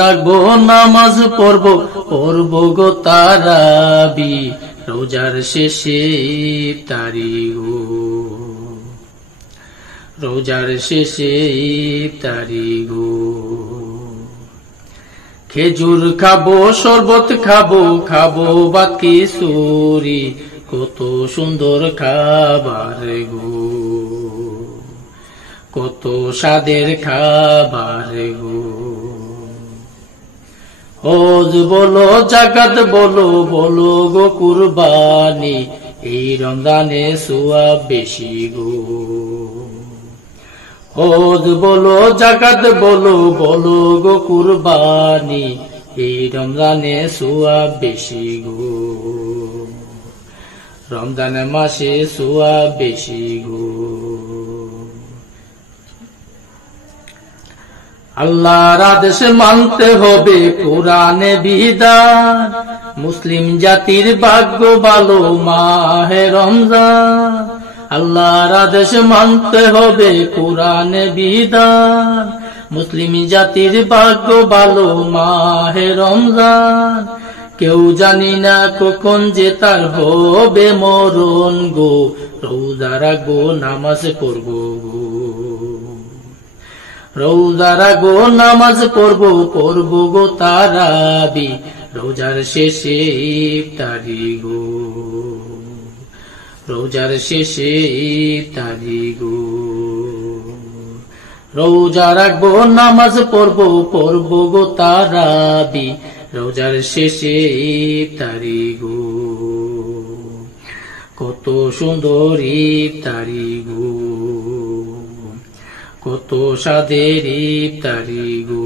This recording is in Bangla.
রাখবো নামাজ পড়বো গো তারাবি রোজার শেষে ইফতারি গো, রোজার শেষে ইফতারি গো। খেজুর খাবো শরবত খাবো ভাত খিচুড়ি কত সুন্দর খাবার গো, কত স্বাদের খাবার গো। হজ বলো জাকাত বলো গো কুরবানি এই রমজানে সওয়াব বেশি গো। হজ বলো জাকাত বলো গো কুরবানি এই রমজানে সওয়াব বেশি গো, রমজান মাসে সওয়াব বেশি গো। আল্লাহর আদেশ মানতে হবে কোরআনে বিধান, মুসলিম জাতির ভাগ্য ভালো মাহে রমজান। আল্লাহর আদেশ মানতে হবে কোরআনে বিধান, মুসলিম জাতির ভাগ্য ভালো মাহে রমজান। কেউ জানি না কখন যে তার হবে মরণ গো, রোজা রাখবো নামাজ পড়বো গো, রোজা রাখবো নামাজ পড়বো গো তারাবি রোজার শেষে ইফতারি গো, রোজার শেষে ইফতারি গো। রোজা রাখবো নামাজ পড়বো গো তারাবি রোজার শেষে ইফতারি গো, কত সুন্দর ইফতারি গো, কত স্বাদের ইফতারি গো।